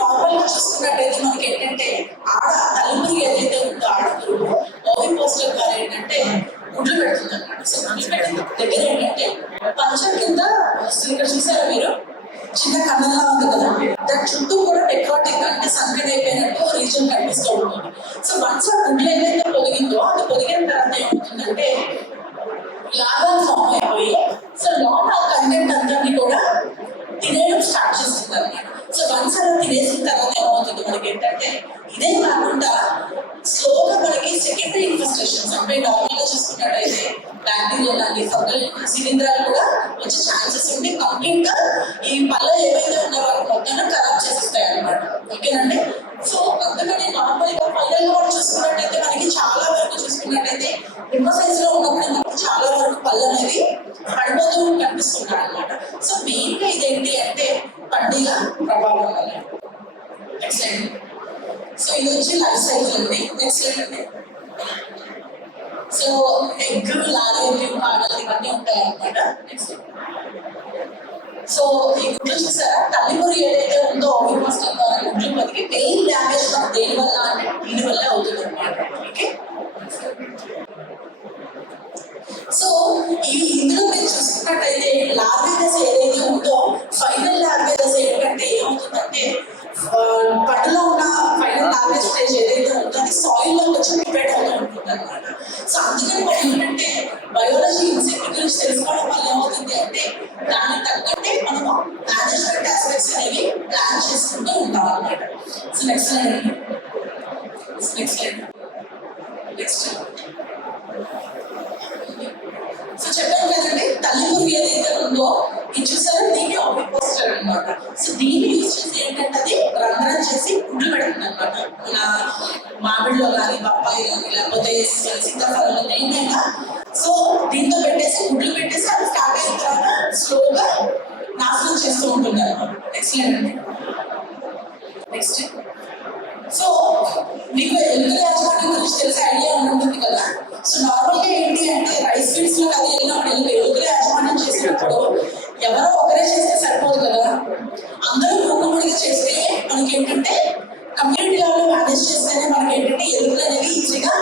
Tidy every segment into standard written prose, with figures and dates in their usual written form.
నార్మల్గా చూసుకున్నట్టయితే మనకి ఏంటంటే తల్లిపురి ఏదైతే ఉందో ఆడపురు ఓవిన్ పోస్టర్ ద్వారా ఏంటంటే గుడ్లు పెడుతుంది అనమాట. సో గుడ్లు పెట్టిన దగ్గర ఏంటంటే పంచం కింద ఇక్కడ చూసారా మీరు చిన్న కన్నలా ఉంది కదా, దాని చుట్టూ కూడా డెకరేటివ్ అంటే సంకట్ అయిపోయినట్టు రీజన్ కనిపిస్తూ ఉంటుంది. సో వన్స్ ఆ గుడ్లు ఏదైతే పొదిగిందో అది పొదిగిన తర్వాత ఏమవుతుందంటే లాగాలు ఫామ్ అయిపోయి సో లోపల కంటెంట్ అంతా కూడా తినేయడం స్టార్ట్ చేస్తుంది అనమాట. సో వన్స్ అలా తినేసిన తర్వాత ఏమవుతుంది మనకి ఏంటంటే ఇదే కాకుండా స్లోగా మనకి సెకండరీ ఇన్ఫెస్టేషన్స్ అంటే నార్మల్ గా చూసుకున్నట్టయితే బ్యాక్టీరియా కానీ ఫంగల్ శిలీంధ్రాలు కూడా వచ్చే ఛాన్సెస్ ఉండి కంప్లీట్ గా ఈ పళ్ళ ఏవైతే ఉన్న వాటి మొత్తం ఖరాబ్ చేసేస్తాయి అనమాట. ఓకేనండి. సో అందుకని నార్మల్ గా పళ్ళల్లో కూడా చూసుకున్నట్టయితే మనకి చాలా వరకు చూసుకున్నట్టయితే రిమ్మ సైజ్ లో ఉన్నప్పుడు మనకి చాలా వరకు పళ్ళు అనేది పడిపోతూ కనిపిస్తున్నాయి అనమాట. సో మెయిన్ గా ఇదేంటి అంటే పండుగ ప్రభావం వల్ల. Next slide. సో ఇది వచ్చి లైఫ్ సైకిల్ అండి. నెక్స్ట్ స్లైడ్ అండి. సో ఎగ్ లాగేవి పాడలు ఇవన్నీ ఉంటాయి అనమాట. నెక్స్ట్. సో ఈ గుడ్లు చూసారా తల్లిపురి ఏదైతే ఉందో ఓవిన్ పోస్టర్ ద్వారా గుడ్లు మనకి మెయిన్ డ్యామేజ్ దేని వల్ల అంటే దీని వల్ల అవుతుంది అనమాట. ఓకే. సో ఇందులో మీరు చూసుకున్నట్టయితే లార్వే దశ ఏదైతే ఉందో ఫైనల్ లార్వే దశ ఏంటంటే ఏమవుతుందంటే పంటలో ఉన్న ఫైనల్ లార్వే స్టేజ్ ఏదైతే ఉందో అది సాయిల్ లో వచ్చి ప్రిపేర్ అవుతూ ఉంటుంది అనమాట. సో అందుకని మనం ఏంటంటే బయాలజీ ఇన్సెక్ట్ గురించి తెలుసుకోవడం వల్ల ఏమవుతుంది అంటే దానికి తగ్గట్టే మనము మేనేజ్మెంట్ ఆస్పెక్ట్స్ అనేవి ప్లాన్ చేసుకుంటూ ఉంటాం అనమాట. So next slide. Next slide. Next. So చెప్పాను కదండి తల్లిపురి ఏదైతే ఉందో ఇది చూసారా దీన్ని ఓవిన్ పోస్టర్ అనమాట. సో దీన్ని యూజ్ చేసి ఏంటంటే అది రంధ్రం చేసి గుడ్లు పెడుతుంది అనమాట. మన మామిడిలో కానీ బొప్పాయి కానీ లేకపోతే సీతాఫలంలో దేనికైనా సో దీంతో పెట్టేసి గుడ్లు పెట్టేసి అది స్టార్ట్ అయిన తర్వాత స్లోగా నాశనం చేస్తూ ఉంటుంది అనమాట. నెక్స్ట్ అండి. నెక్స్ట్. సో మీకు ఎలుకల యాజమాన్యం గురించి తెలిసే ఐడియా ఉంటుంది కదా. సో నార్మల్ గా ఏంటి అంటే రైస్ ఫీల్డ్స్ లో అది వెళ్ళినప్పుడు ఎలుకల యాజమాన్యం చేసినప్పుడు ఎవరో ఒకరే చేస్తే సరిపోదు కదా, అందరూ మూకుముడిగా చేస్తే మనకి ఏంటంటే కమ్యూనిటీ లెవెల్ మేనేజ్ చేస్తేనే మనకి ఏంటంటే ఎలుకలు అనేవి ఈజీగా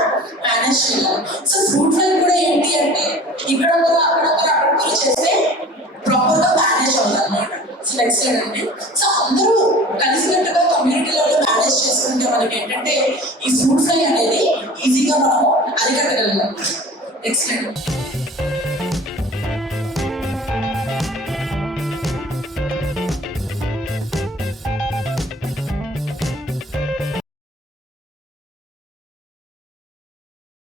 మేనేజ్ చేయాలి. సో ఫ్రూట్ ఫ్లై కూడా ఏంటి అంటే ఇక్కడ ఒకరు అక్కడొకరు చేస్తే ప్రాపర్ గా మేనేజ్ అవుతుంది అనమాట. సో నెక్స్ట్ అండి. సో అందరూ కలిసినట్టుగా కమ్యూనిటీ లెవెల్ మేనేజ్ చేసుకుంటే మనకి ఏంటంటే ఈ ఫ్రూట్ ఫ్లై అనేది ఈజీగా మనము అరికట్టగలం. నెక్స్ట్ అండి.